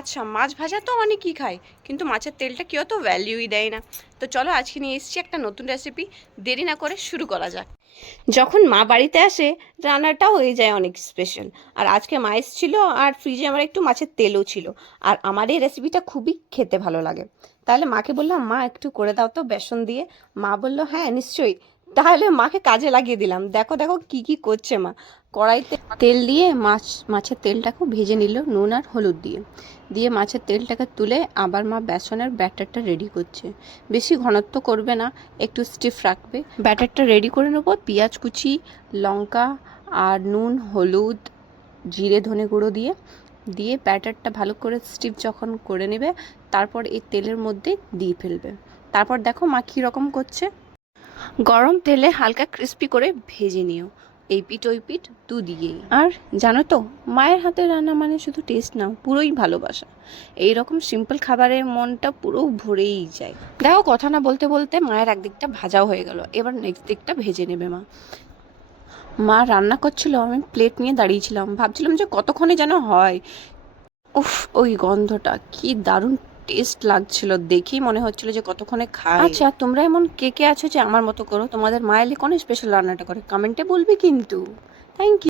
আচ্ছা, মাছ ভাজা তো অনেকেই খায়, কিন্তু মাছের তেলটা কেউ তো ভ্যালিউই দেয় না। তো চলো আজকে নিয়ে এসেছি একটা নতুন রেসিপি। দেরি না করে শুরু করা যাক। যখন মা বাড়িতে আসে রান্নাটাও হয়ে যায় অনেক স্পেশাল। আর আজকে মা এসেছিল, আর ফ্রিজে আমার একটু মাছের তেলও ছিল। আর আমার এই রেসিপিটা খুবই খেতে ভালো লাগে। তাহলে মাকে বললাম, মা একটু করে দাও তো বেসন দিয়ে। মা বললো, হ্যাঁ নিশ্চয়ই। তাহলে মাকে কাজে লাগিয়ে দিলাম। দেখো দেখো কি কি করছে মা। কড়াইতে তেল দিয়ে মাছের তেলটাকেও ভেজে নিল নুন আর হলুদ দিয়ে। দিয়ে মাছের তেলটাকে তুলে আবার মা বেসনের ব্যাটারটা রেডি করছে। বেশি ঘনত্ব করবে না, একটু স্টিফ রাখবে। ব্যাটারটা রেডি করে নেবো। পেঁয়াজ কুচি, লঙ্কা আর নুন, হলুদ, জিরে, ধনে গুঁড়ো দিয়ে দিয়ে ব্যাটারটা ভালো করে স্টিফ যখন করে নেবে, তারপর এই তেলের মধ্যে দিয়ে ফেলবে। তারপর দেখো মা কীরকম করছে। গরম তেলে হালকা ক্রিস্পি করে ভেজে নিও, এই পিঠ ওই পিঠ দু দিয়েই। আর জানো তো, মায়ের হাতের রান্না মানে শুধু টেস্ট না, পুরোই ভালোবাসা। এই রকম সিম্পল খাবারের মনটা পুরো ভরেই যায়। দেখো কথা না বলতে বলতে মায়ের একদিকটা ভাজাও হয়ে গেল, এবার নেক্সট দিকটা ভেজে নেবে মা। মা রান্না করছিল, আমি প্লেট নিয়ে দাঁড়িয়েছিলাম, ভাবছিলাম যে কতক্ষণে যেন হয়। উফ, ওই গন্ধটা কি দারুণ টেস্ট লাগছিল, দেখেই মনে হচ্ছিল যে কতক্ষণে খাই। আচ্ছা, তোমরা এমন কে কে আছো যে আমার মতো করো? তোমাদের মা এলে কোন স্পেশাল রান্নাটা করে? কমেন্টে বলবে কিন্তু। Thank you.